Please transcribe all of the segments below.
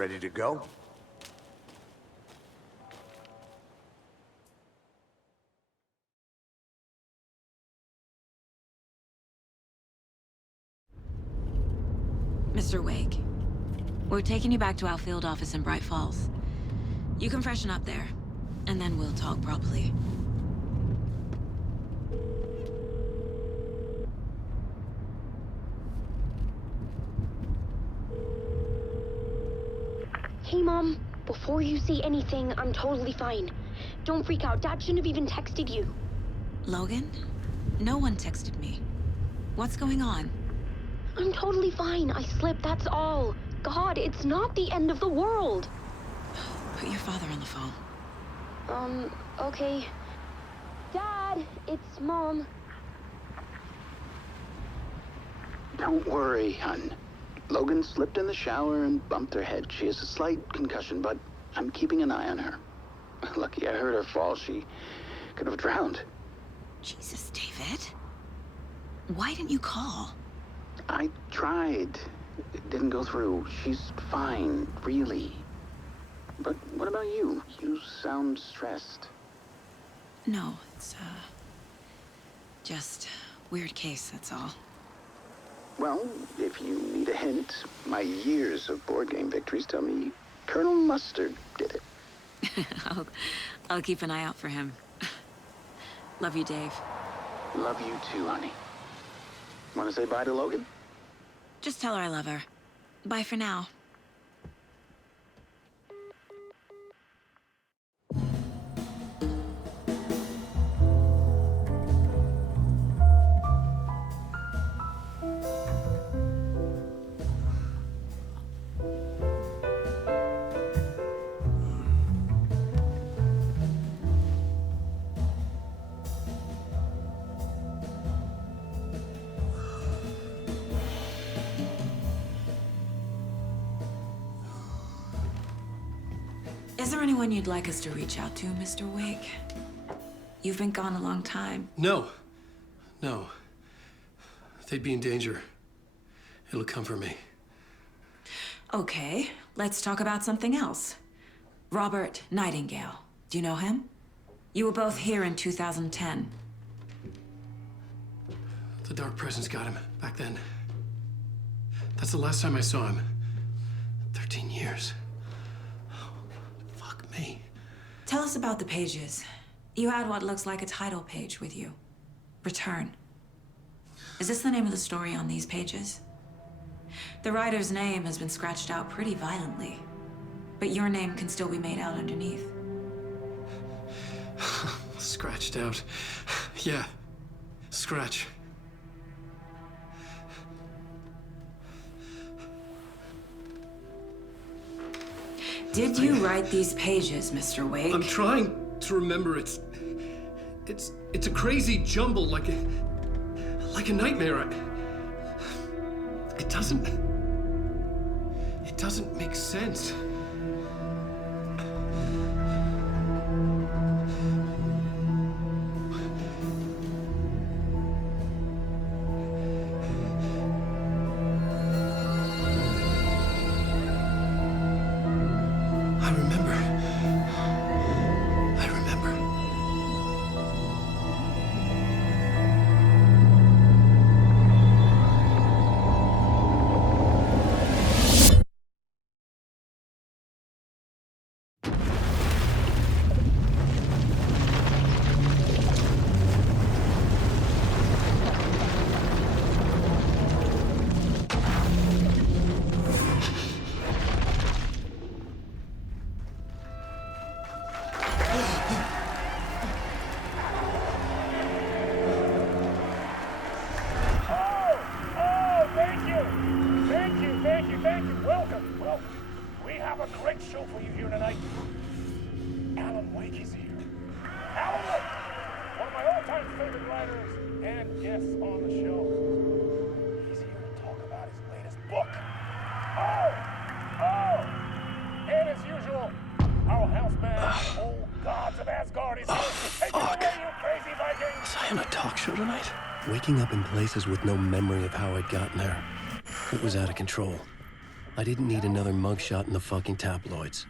ready to go? Mr. Wake, we're taking you back to our field office in Bright Falls. You can freshen up there, and then we'll talk properly. Hey, Mom. Before you say anything, I'm totally fine. Don't freak out. Dad shouldn't have even texted you. Logan? No one texted me. What's going on? I'm totally fine. I slipped, that's all. God, it's not the end of the world. Put your father on the phone. Okay. Dad, it's Mom. Don't worry, hon. Logan slipped in the shower and bumped her head. She has a slight concussion, but I'm keeping an eye on her. Lucky I heard her fall. She could have drowned. Jesus, David. Why didn't you call? I tried. It didn't go through. She's fine, really. But what about you? You sound stressed. No, it's, just weird case, that's all. Well, if you need a hint, my years of board game victories tell me Colonel Mustard did it. I'll keep an eye out for him. Love you, Dave. Love you too, honey. Want to say bye to Logan? Just tell her I love her. Bye for now. Is there anyone you'd like us to reach out to, Mr. Wake? You've been gone a long time. No. They'd be in danger. It'll come for me. Okay, let's talk about something else. Robert Nightingale. Do you know him? You were both here in 2010. The Dark Presence got him back then. That's the last time I saw him. 13 years. Oh, fuck me. Tell us about the pages. You had what looks like a title page with you. Return. Is this the name of the story on these pages? The writer's name has been scratched out pretty violently, but your name can still be made out underneath. Scratched out. Yeah. Scratch. Did you write these pages, Mr. Wake? I'm trying to remember. It's a crazy jumble, like a nightmare. It doesn't make sense. I remember. Thank you. Welcome. Well, we have a great show for you here tonight. Alan Wake is here. Alan Wake, one of my all-time favorite writers and guests on the show. He's here to talk about his latest book. And as usual, our house band, old gods of Asgard, is here. Take it away, you crazy Vikings! Was I on a talk show tonight? Waking up in places with no memory of how I'd gotten there. It was out of control. I didn't need another mugshot in the fucking tabloids.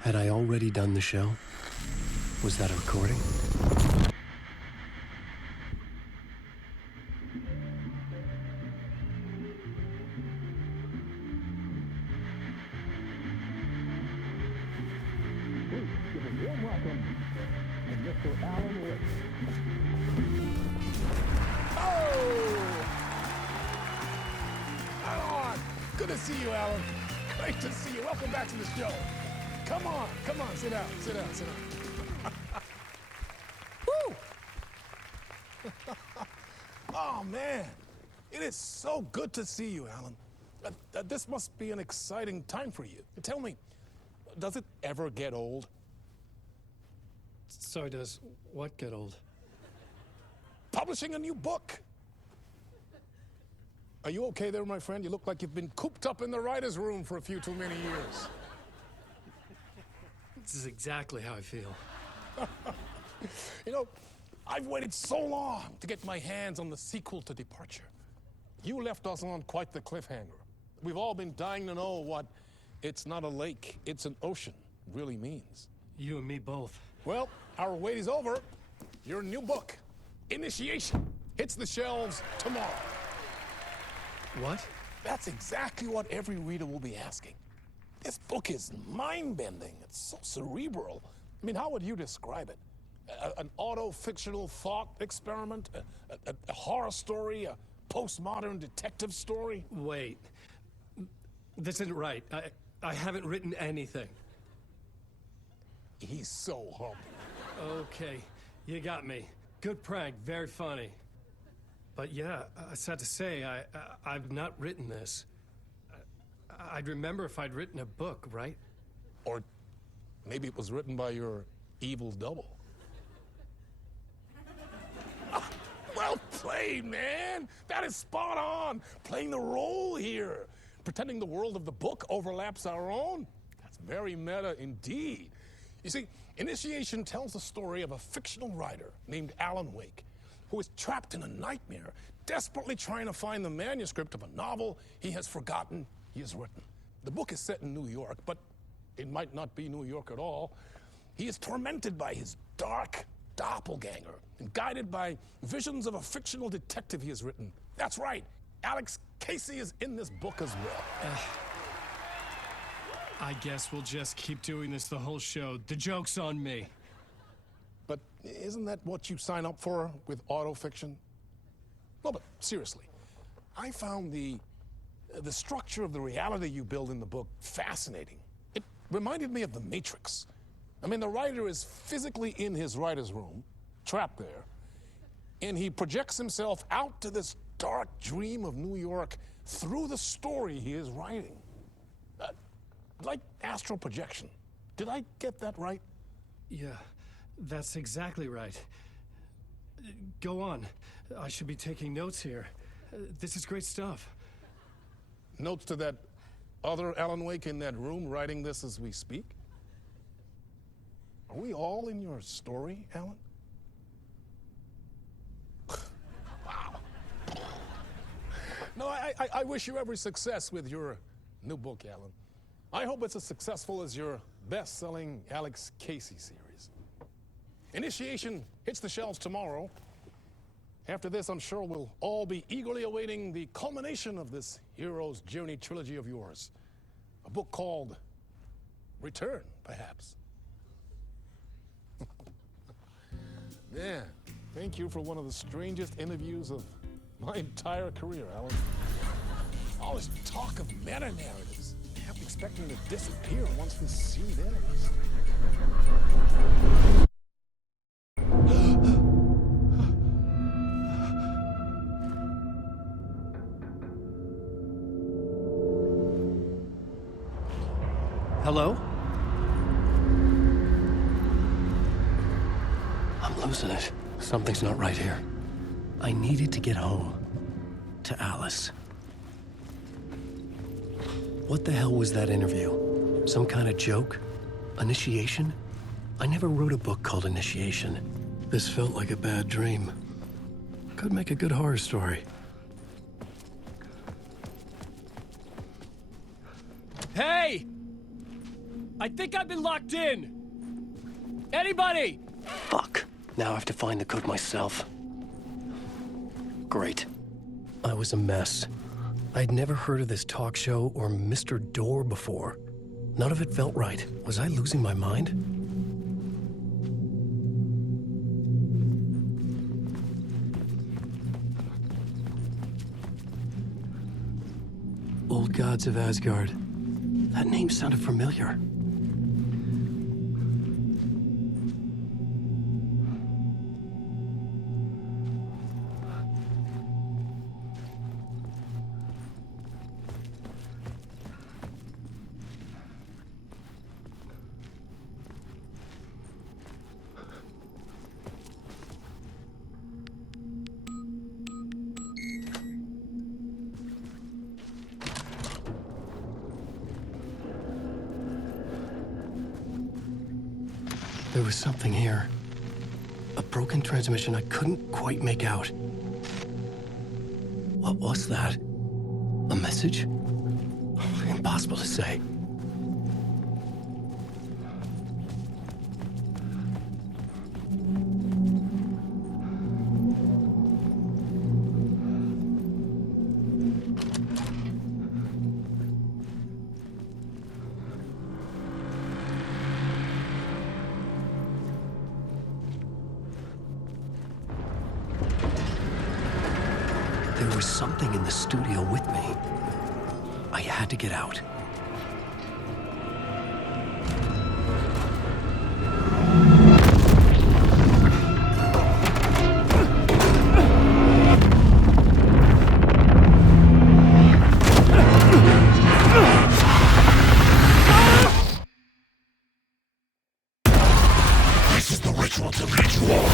Had I already done the show? Was that a recording? Good to see you, Alan. Great to see you. Welcome back to the show. Come on, sit down. Woo! Oh, man. It is so good to see you, Alan. This must be an exciting time for you. Tell me, does it ever get old? Sorry, does what get old? Publishing a new book. Are you okay there, my friend? You look like you've been cooped up in the writer's room for a few too many years. This is exactly how I feel. You know, I've waited so long to get my hands on the sequel to Departure. You left us on quite the cliffhanger. We've all been dying to know what "it's not a lake, it's an ocean" really means. You and me both. Well, our wait is over. Your new book, Initiation, hits the shelves tomorrow. What? That's exactly what every reader will be asking. This book is mind-bending. It's so cerebral. I mean, how would you describe it? An auto-fictional thought experiment? A horror story? A postmodern detective story? Wait. This isn't right. I haven't written anything. He's so humble. Okay, you got me. Good prank, very funny. But yeah, sad to say, I've not written this. I'd remember if I'd written a book, right? Or maybe it was written by your evil double. Well played, man! That is spot on! Playing the role here. Pretending the world of the book overlaps our own. That's very meta indeed. You see, Initiation tells the story of a fictional writer named Alan Wake, who is trapped in a nightmare, desperately trying to find the manuscript of a novel he has forgotten he has written. The book is set in New York, but it might not be New York at all. He is tormented by his dark doppelganger and guided by visions of a fictional detective he has written. That's right, Alex Casey is in this book as well. I guess we'll just keep doing this the whole show. The joke's on me. But isn't that what you sign up for with autofiction? No, but seriously, I found the structure of the reality you build in the book fascinating. It reminded me of The Matrix. I mean, the writer is physically in his writer's room, trapped there, and he projects himself out to this dark dream of New York through the story he is writing. Like astral projection. Did I get that right? Yeah, that's exactly right. Go on. I should be taking notes here. This is great stuff. Notes to that other Alan Wake in that room writing this as we speak? Are we all in your story, Alan? Wow. No, I wish you every success with your new book, Alan. I hope it's as successful as your best-selling Alex Casey series. Initiation hits the shelves tomorrow. After this, I'm sure we'll all be eagerly awaiting the culmination of this hero's journey trilogy of yours. A book called Return, perhaps. Yeah, thank you for one of the strangest interviews of my entire career, Alan. All this talk of meta-narratives. I kept expecting to disappear once this scene ends. Hello? I'm losing it. Something's not right here. I needed to get home. To Alice. What the hell was that interview? Some kind of joke? Initiation? I never wrote a book called Initiation. This felt like a bad dream. Could make a good horror story. Hey! I think I've been locked in! Anybody? Fuck. Now I have to find the code myself. Great. I was a mess. I'd never heard of this talk show or Mr. Door before. None of it felt right. Was I losing my mind? Old Gods of Asgard. That name sounded familiar. There was something here. A broken transmission I couldn't quite make out. What was that? A message? Impossible to say. There was something in the studio with me. I had to get out. This is the ritual to lead you all.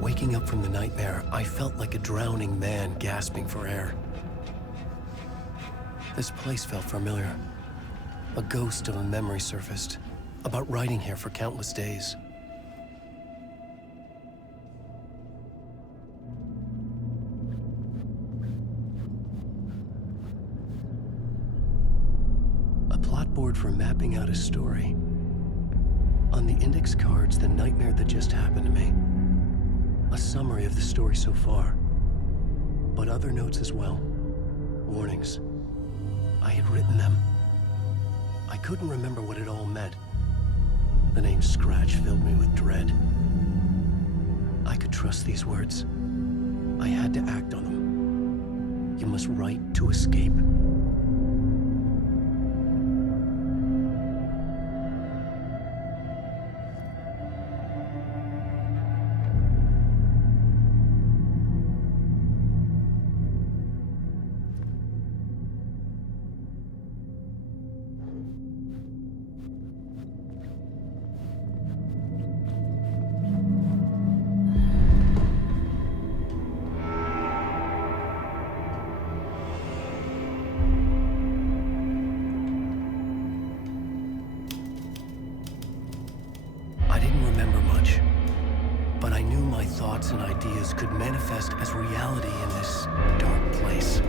Waking up from the nightmare, I felt like a drowning man gasping for air. This place felt familiar. A ghost of a memory surfaced, about riding here for countless days. A plot board for mapping out a story. On the index cards, the nightmare that just happened to me. A summary of the story so far, but other notes as well. Warnings. I had written them. I couldn't remember what it all meant. The name Scratch filled me with dread. I could trust these words. I had to act on them. You must write to escape. I didn't remember much, but I knew my thoughts and ideas could manifest as reality in this dark place.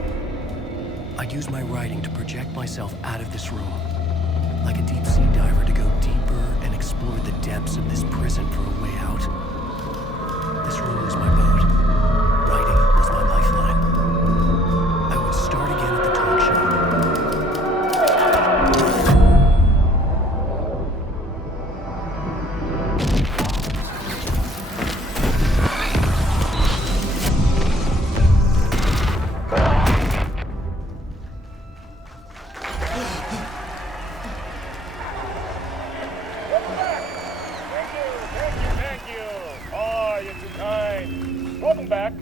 I'd use my writing to project myself out of this room, like a deep-sea diver to go deeper and explore the depths of this prison for a way out. This room was my boat. Writing was my lifeline. I would start again at the talk show. Welcome back.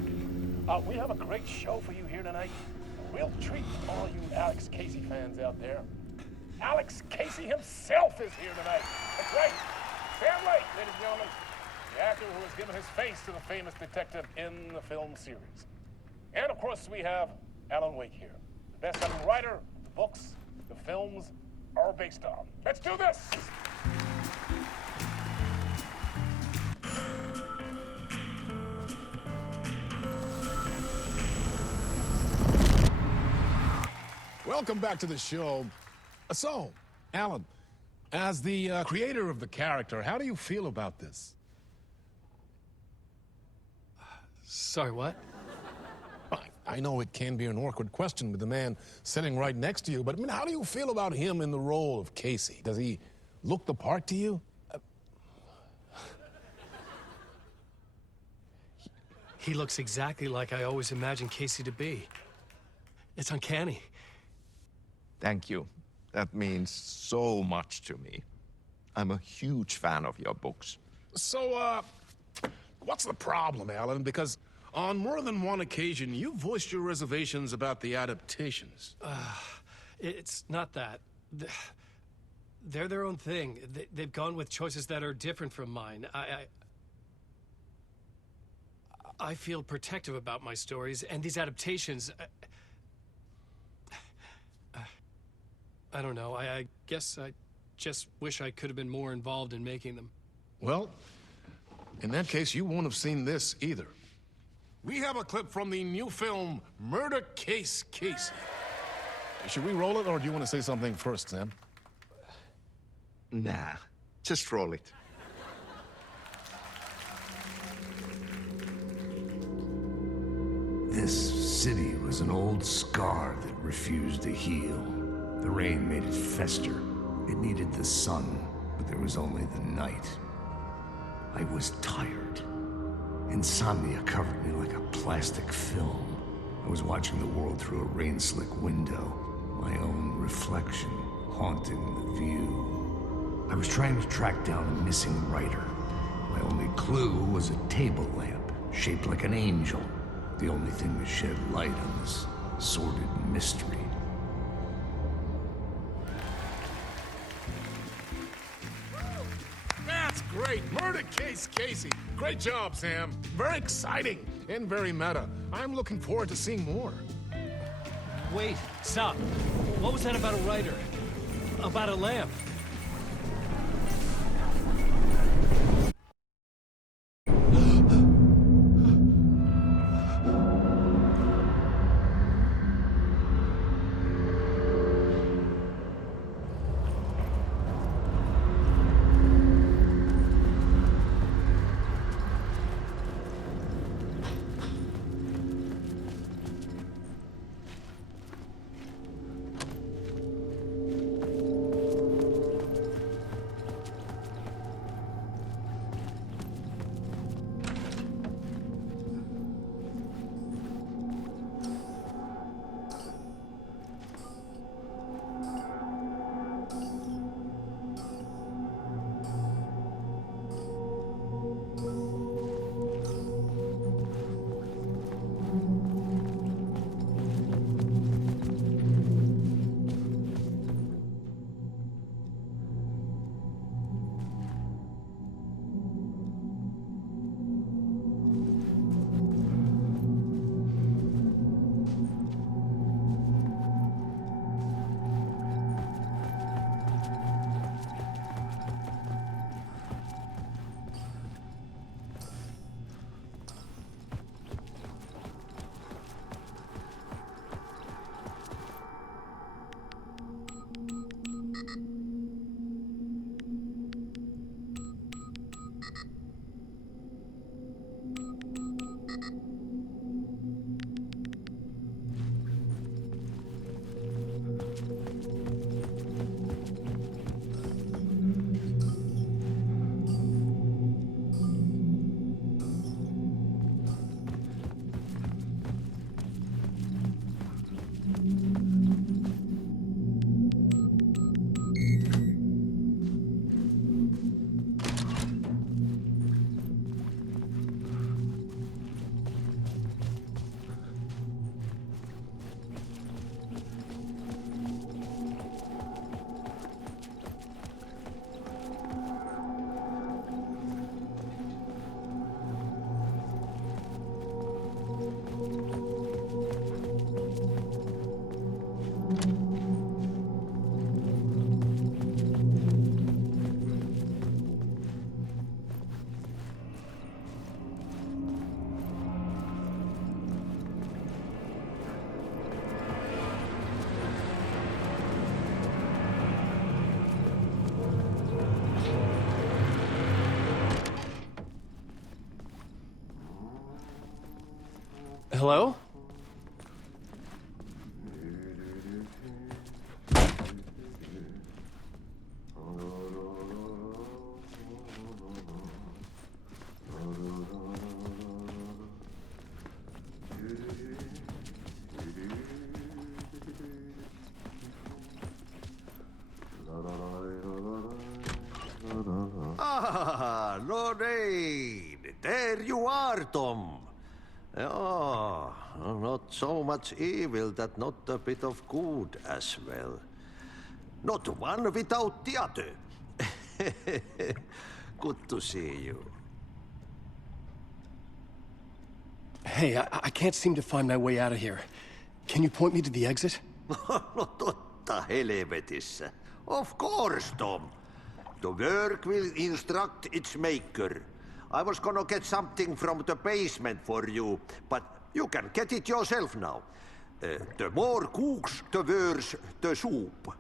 We have a great show for you here tonight. A real treat for all you Alex Casey fans out there. Alex Casey himself is here tonight. That's right. Sam Lake, ladies and gentlemen. The actor who has given his face to the famous detective in the film series. And of course, we have Alan Wake here. The best-selling writer, the books, the films are based on. Let's do this! welcome back to the show. So, Alan, as the creator of the character, how do you feel about this? Sorry, what? I know it can be an awkward question with the man sitting right next to you, but I mean, how do you feel about him in the role of Casey? Does he look the part to you? He looks exactly like I always imagined Casey to be. It's uncanny. Thank you. That means so much to me. I'm a huge fan of your books. So, what's the problem, Alan? Because on more than one occasion, you voiced your reservations about the adaptations. It's not that. They're their own thing. They've gone with choices that are different from mine. I feel protective about my stories, and these adaptations... I don't know. I guess I just wish I could have been more involved in making them. Well, in that case, you won't have seen this either. We have a clip from the new film, Murder Case Casey. Should we roll it, or do you want to say something first, Sam? Nah, just roll it. This city was an old scar that refused to heal. The rain made it fester. It needed the sun, but there was only the night. I was tired. Insomnia covered me like a plastic film. I was watching the world through a rain-slick window, my own reflection haunting the view. I was trying to track down a missing writer. My only clue was a table lamp, shaped like an angel. The only thing to shed light on this sordid mystery. That's great! Murder Case Casey! Great job, Sam. Very exciting and very meta. I'm looking forward to seeing more. Wait, stop. What was that about a writer? About a lamp? Hello? Ah, Lorraine! There you are, Tom. Oh, not so much evil that not a bit of good as well. Not one without the other. Good to see you. Hey, I can't seem to find my way out of here. Can you point me to the exit? No totta helvetissä. Of course, Tom. The work will instruct its maker. I was gonna get something from the basement for you, but you can get it yourself now. The more cooks, the worse the soup.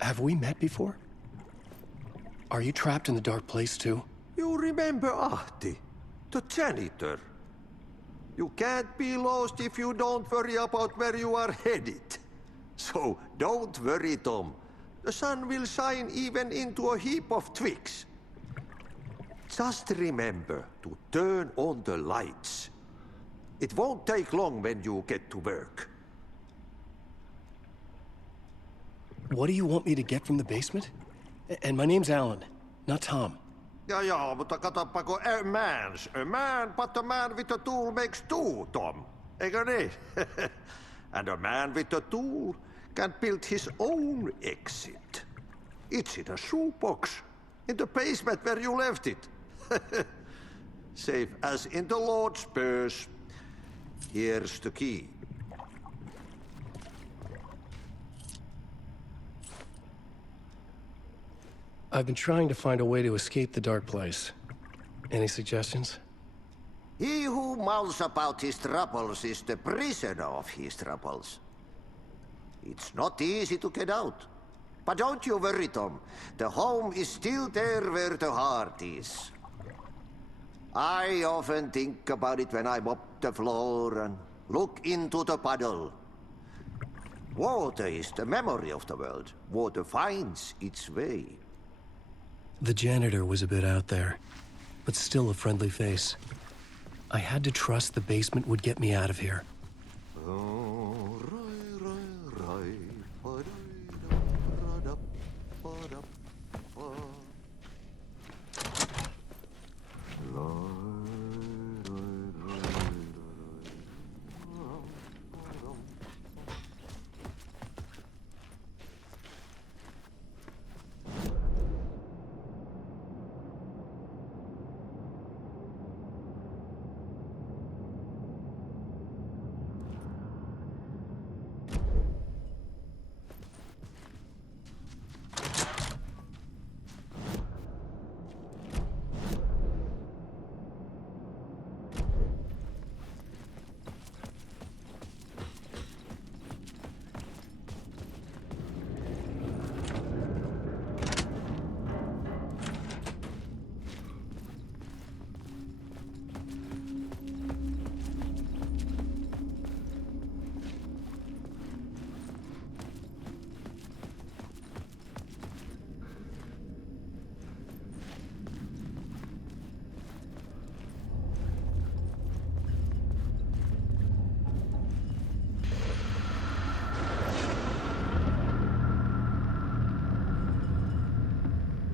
Have we met before? Are you trapped in the dark place too? You remember Ahti, the janitor. You can't be lost if you don't worry about where you are headed. So don't worry, Tom. The sun will shine even into a heap of twigs. Just remember to turn on the lights. It won't take long when you get to work. What do you want me to get from the basement? And my name's Alan, not Tom. Ja, mutta katoppa, a man, but a man with a tool makes two, Tom. Eikö niin? And a man with a tool can build his own exit. It's in a shoebox, in the basement where you left it. Safe as in the Lord's purse. Here's the key. I've been trying to find a way to escape the dark place. Any suggestions? He who mouths about his troubles is the prisoner of his troubles. It's not easy to get out. But don't you worry, Tom. The home is still there where the heart is. I often think about it when I mop the floor and look into the puddle. Water is the memory of the world. Water finds its way. The janitor was a bit out there, but still a friendly face. I had to trust the basement would get me out of here.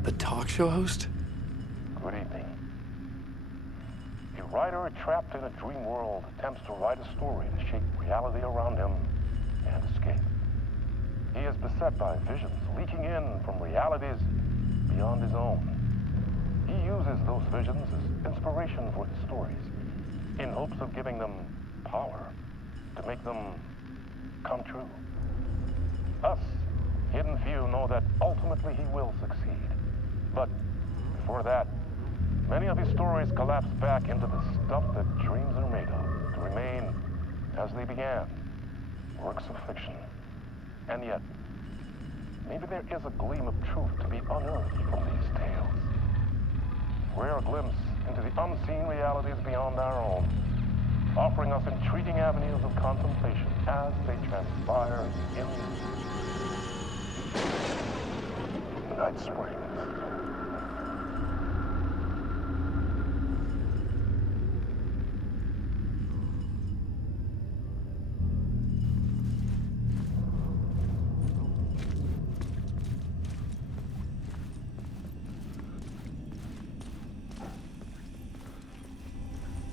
The talk show host? Good evening. A writer trapped in a dream world attempts to write a story to shape reality around him and escape. He is beset by visions leaking in from realities beyond his own. He uses those visions as inspiration for his stories, in hopes of giving them power to make them come true. Us, hidden few, know that ultimately he will succeed. But before that, many of his stories collapse back into the stuff that dreams are made of, to remain as they began, works of fiction. And yet, maybe there is a gleam of truth to be unearthed from these tales. Rare glimpse into the unseen realities beyond our own, offering us intriguing avenues of contemplation as they transpire in Night Springs.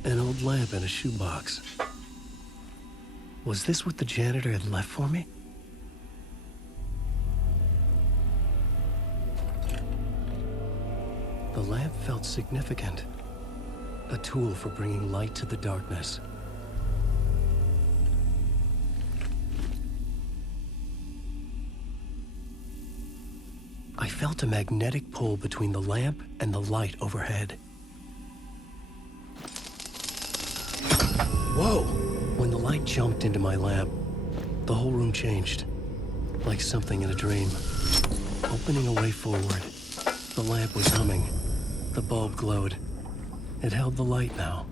An old lamp in a shoebox. Was this what the janitor had left for me? The lamp felt significant. A tool for bringing light to the darkness. I felt a magnetic pull between the lamp and the light overhead. Whoa! When the light jumped into my lamp, the whole room changed. Like something in a dream. Opening a way forward. The lamp was humming. The bulb glowed. It held the light now.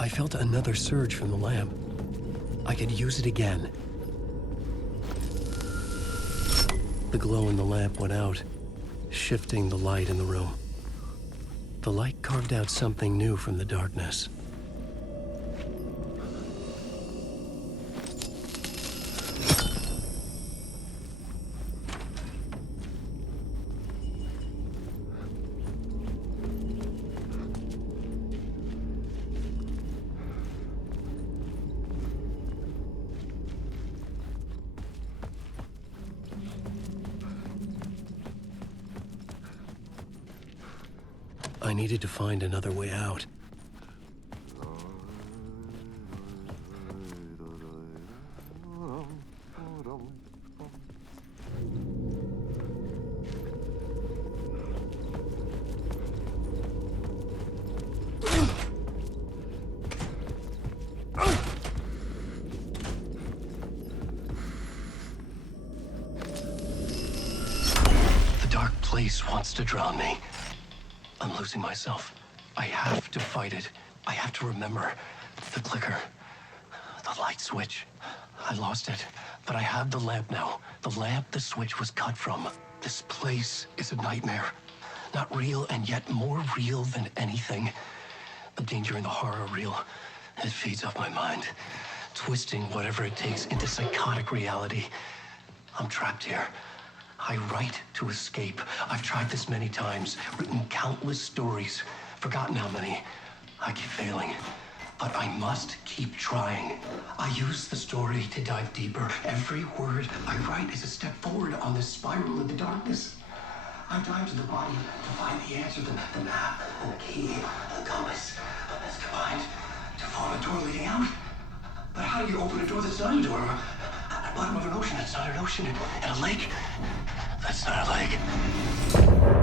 I felt another surge from the lamp. I could use it again. The glow in the lamp went out, shifting the light in the room. The light carved out something new from the darkness. I needed to find another way out. The dark place wants to drown me. I'm losing myself. I have to fight it. I have to remember. The clicker. The light switch. I lost it. But I have the lamp now. The lamp the switch was cut from. This place is a nightmare. Not real, and yet more real than anything. The danger and the horror are real. It feeds off my mind. Twisting whatever it takes into psychotic reality. I'm trapped here. I write to escape. I've tried this many times, written countless stories, forgotten how many. I keep failing, but I must keep trying. I use the story to dive deeper. Every word I write is a step forward on this spiral into darkness. I dive to the body to find the answer, the map, and the key, the compass. That's combined to form a door leading out. But how do you open a door that's not a door? At the bottom of an ocean that's not an ocean, and a lake that's not a lake.